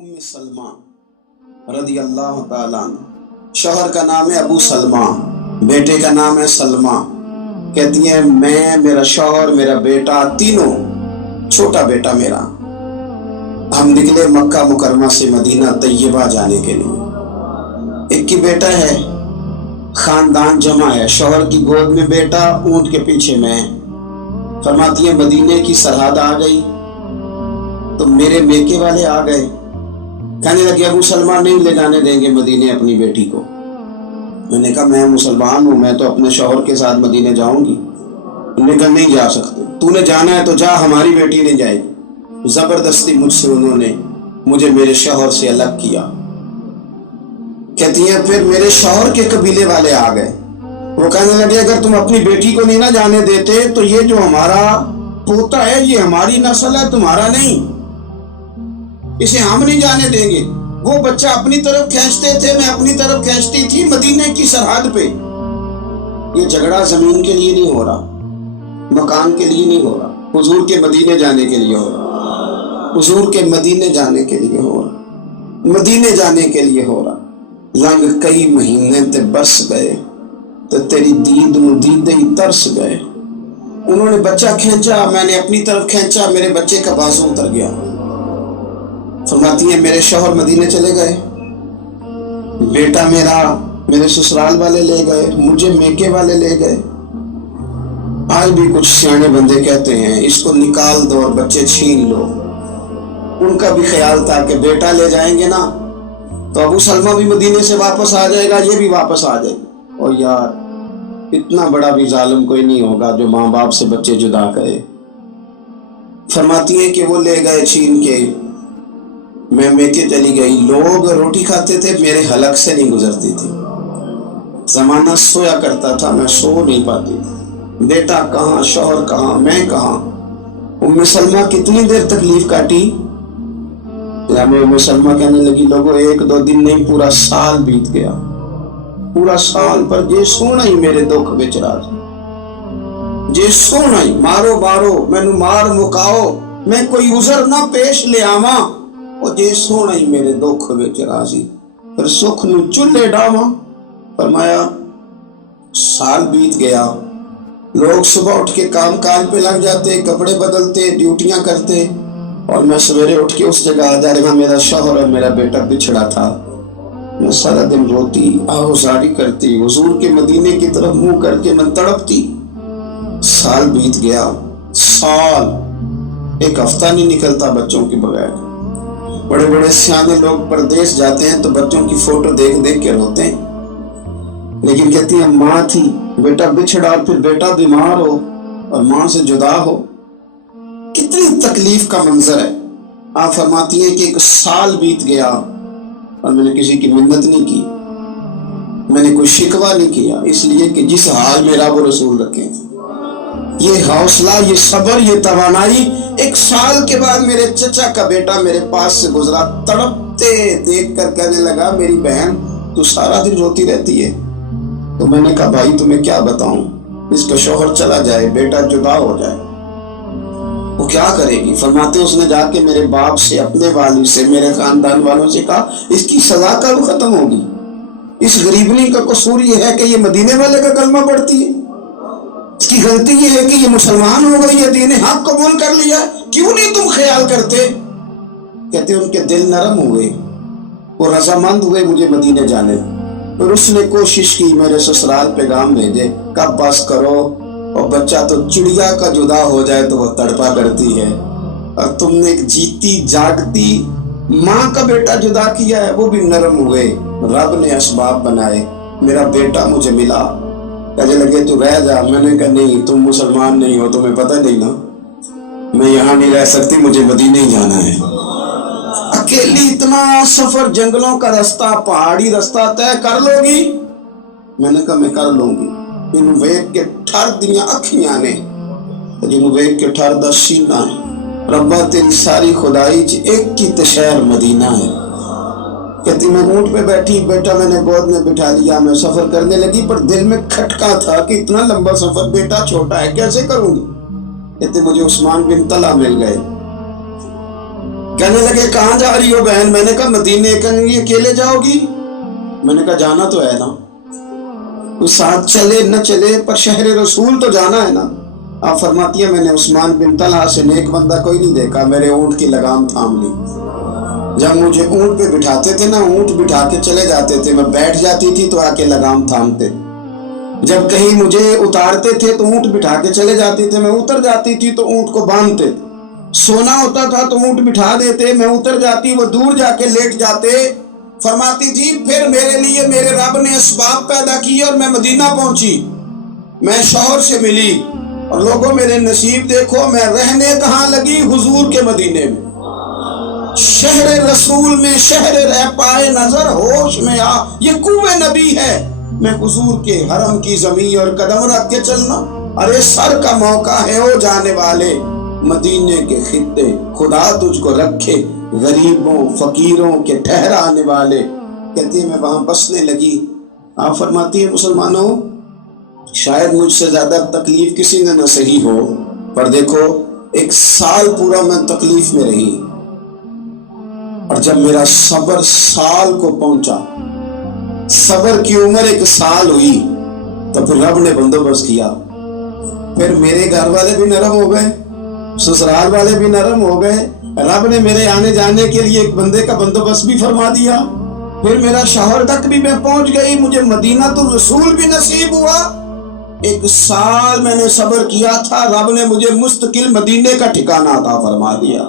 ام سلمہ رضی اللہ تعالیٰ عنہ، شوہر کا نام ہے ابو سلمہ، بیٹے کا نام ہے سلمہ۔ کہتی ہیں میں، میرا شوہر، میرا بیٹا، تینوں، چھوٹا بیٹا میرا، ہم نکلے مکہ مکرمہ سے مدینہ طیبہ جانے کے لیے۔ ایک ہی بیٹا ہے، خاندان جمع ہے، شوہر کی گود میں بیٹا، اونٹ کے پیچھے میں۔ فرماتی ہیں مدینے کی سرحد آ گئی تو میرے میکے والے آ گئے، کہنے لگے ابو سلمہ نہیں لے جانے دیں گے مدینے اپنی بیٹی کو۔ میں نے کہا میں مسلمان ہوں، میں تو اپنے شوہر کے ساتھ مدینے جاؤں گی۔ انہوں نے کہا نہیں جا سکتے، تو نے جانا ہے تو جا، ہماری بیٹی نہیں جائے گی۔ زبردستی مجھ سے انہوں نے مجھے میرے شوہر سے الگ کیا۔ کہتی ہیں پھر میرے شوہر کے قبیلے والے آ گئے، وہ کہنے لگے اگر تم اپنی بیٹی کو نہیں نہ جانے دیتے تو یہ جو ہمارا پوتا ہے یہ ہماری نسل ہے، تمہارا نہیں، اسے ہم نہیں جانے دیں گے۔ وہ بچہ اپنی طرف کھینچتے تھے، میں اپنی طرف کھینچتی تھی، مدینے کی سرحد پہ۔ یہ جھگڑا زمین کے لیے نہیں ہو رہا، مکان کے لیے نہیں ہو رہا، حضور کے مدینے جانے کے لیے ہو رہا، حضور کے مدینے جانے کے لیے ہو رہا، مدینے جانے کے لیے ہو رہا۔ لنگ کئی مہینے تے برس گئے تو تیری دید مدیدے ہی ترس گئے۔ انہوں نے بچہ کھینچا، میں نے اپنی طرف کھینچا، میرے بچے کا بازو اتر گیا۔ فرماتی ہیں میرے شوہر مدینے چلے گئے، بیٹا میرا میرے سسرال والے لے گئے، مجھے میکے والے لے گئے۔ آج بھی کچھ سیانے بندے کہتے ہیں اس کو نکال دو اور بچے چھین لو۔ ان کا بھی خیال تھا کہ بیٹا لے جائیں گے نا تو ابو سلمہ بھی مدینے سے واپس آ جائے گا، یہ بھی واپس آ جائے گا۔ اور یار اتنا بڑا بھی ظالم کوئی نہیں ہوگا جو ماں باپ سے بچے جدا کرے۔ فرماتی ہیں کہ وہ لے گئے چھین کے، میں میکے چلی گئی۔ لوگ روٹی کھاتے تھے، میرے حلق سے نہیں گزرتی تھی۔ زمانہ سویا کرتا تھا، میں سو نہیں پاتی تھی۔ بیٹا کہاں، شوہر کہاں، میں کہاں۔ ام سلمہ کتنی دیر تکلیف کاٹی؟ ام سلمہ کہنے لگی لوگوں ایک دو دن نہیں، پورا سال بیت گیا، پورا سال پر جے سونا ہی میرے دکھ بچ رہا، جے سونا ہی مارو مارو مینو مار مکاؤ، میں کوئی عذر نہ پیش لے آواں، اور جے سونا ہی میرے دکھ وچ راضی، پھر سکھ نو چولہے ڈاواں۔ فرمایا سال بیت گیا، لوگ صبح اٹھ کے کام کاج پہ لگ جاتے، کپڑے بدلتے، ڈیوٹیاں کرتے، اور میں سویرے اٹھ کے اس جگہ آ جا رہا، میرا شوہر اور میرا بیٹا بچھڑا تھا۔ میں سارا دن روتی، آہوزاری کرتی، حضور کے مدینے کی طرف منہ کر کے میں تڑپتی۔ سال بیت گیا، سال، ایک ہفتہ نہیں نکلتا بچوں کے بغیر۔ بڑے بڑے سیانے لوگ پردیس جاتے ہیں تو بچوں کی فوٹو دیکھ دیکھ کے روتے ہیں، لیکن کہتی ہیں ماں تھی، بیٹا بچھڑا اور پھر بیٹا بیمار ہو اور ماں سے جدا ہو، کتنی تکلیف کا منظر ہے۔ آپ فرماتی ہیں کہ ایک سال بیت گیا اور میں نے کسی کی منت نہیں کی، میں نے کوئی شکوہ نہیں کیا، اس لیے کہ جس حال میں رب و رسول رکھیں۔ یہ حوصلہ، یہ صبر، یہ توانائی، ایک سال کے بعد میرے چچا کا بیٹا میرے پاس سے گزرا، تڑپتے دیکھ کر کہنے لگا میری بہن تو سارا دن روتی رہتی ہے۔ تو میں نے کہا بھائی تمہیں کیا بتاؤں، اس کا شوہر چلا جائے، بیٹا جدا ہو جائے، وہ کیا کرے گی؟ فرماتے اس نے جا کے میرے باپ سے، اپنے والد سے، میرے خاندان والوں سے کہا اس کی سزا کب ختم ہوگی؟ اس غریبنی کا قصور یہ ہے کہ یہ مدینے والے کا کلمہ پڑھتی ہے، اس کی غلطی یہ ہے کہ یہ مسلمان ہو گئی ہے، دین حق قبول کر لیا، کیوں نہیں تم خیال کرتے؟ کہتے ان کے دل نرم ہوئے، وہ رضامند ہوئے مجھے مدینے جانے، اور اس نے کوشش کی میرے سسرال پیغام بھیجے، کب بس کرو، اور بچہ تو چڑیا کا جدا ہو جائے تو وہ تڑپا کرتی ہے، اور تم نے ایک جیتی جاگتی ماں کا بیٹا جدا کیا ہے۔ وہ بھی نرم ہوئے، رب نے اسباب بنائے، میرا بیٹا مجھے ملا۔ کہنے لگے تو رہ جا، میں نے کہا نہیں، تم مسلمان نہیں ہو، تمہیں پتہ نہیں نا، میں یہاں نہیں رہ سکتی، مجھے مدینے ہی جانا ہے۔ اکیلی اتنا سفر، جنگلوں کا رستہ، پہاڑی رستہ طے کر لو گی؟ میں نے کہا میں کر لوں گی۔ جنوں ویکھ کے ٹھر دیاں اکھیاں نے، جنوں ویکھ کے ٹھر دا سینہ ہے، ربا تیری ساری خدائی چ ایک ہی تے شہر مدینہ ہے۔ کہتی میں اونٹ پہ بیٹھی، بیٹا میں نے گود میں بٹھا لیا، میں سفر کرنے لگی، پر دل میں کھٹکا تھا کہ اتنا لمبا سفر، بیٹا چھوٹا ہے، کیسے کروں گی؟ کہتے مجھے عثمان بن طلحہ مل گئے، کہنے لگے کہاں جا رہی ہو بہن؟ میں نے کہا مدینے۔ کہنے لگے اکیلے جاؤ گی؟ میں نے کہا جانا تو ہے نا، اس ساتھ چلے نہ چلے پر شہر رسول تو جانا ہے نا۔ آپ فرماتی ہیں میں نے عثمان بن طلحہ سے نیک بندہ کوئی نہیں دیکھا، میرے اونٹ کی لگام تھام لی۔ جب مجھے اونٹ پہ بٹھاتے تھے نا، اونٹ بٹھا کے چلے جاتے تھے، میں بیٹھ جاتی تھی تو آ کے لگام تھامتے۔ جب کہیں مجھے اتارتے تھے تو اونٹ بٹھا کے چلے جاتے تھے، میں اتر جاتی تھی تو اونٹ کو باندھتے۔ سونا ہوتا تھا تو اونٹ بٹھا دیتے، میں اتر جاتی، وہ دور جا کے لیٹ جاتے۔ فرماتی جی پھر میرے لیے میرے رب نے اسباب پیدا کیے اور میں مدینہ پہنچی، میں شوہر سے ملی، اور لوگوں میرے نصیب دیکھو، میں رہنے کہاں لگی؟ حضور کے مدینے میں، شہر رسول میں، شہر رہ پائے نظر ہوش میں آ، یہ کوہ نبی ہے، میں حضور کے حرم کی زمین اور قدم رکھ کے چلنا۔ ارے سر کا موقع ہے او جانے والے، مدینے کے خطے خدا تجھ کو رکھے، غریبوں فقیروں کے ٹھہرانے والے۔ کہتی ہے میں وہاں بسنے لگی۔ آپ فرماتی ہیں مسلمانوں شاید مجھ سے زیادہ تکلیف کسی نے نہ سہی ہو، پر دیکھو 1 سال پورا میں تکلیف میں رہی، اور جب میرا صبر سال کو پہنچا، صبر کی عمر 1 سال ہوئی، تو پھر رب نے بندوبست کیا۔ پھر میرے گھر والے بھی نرم ہو گئے، سسرال والے بھی نرم ہو گئے، رب نے میرے آنے جانے کے لیے ایک بندے کا بندوبست بھی فرما دیا۔ پھر میرا شوہر تک بھی میں پہنچ گئی، مجھے مدینہ تو رسول بھی نصیب ہوا۔ 1 سال میں نے صبر کیا تھا، رب نے مجھے مستقل مدینے کا ٹھکانہ عطا فرما دیا۔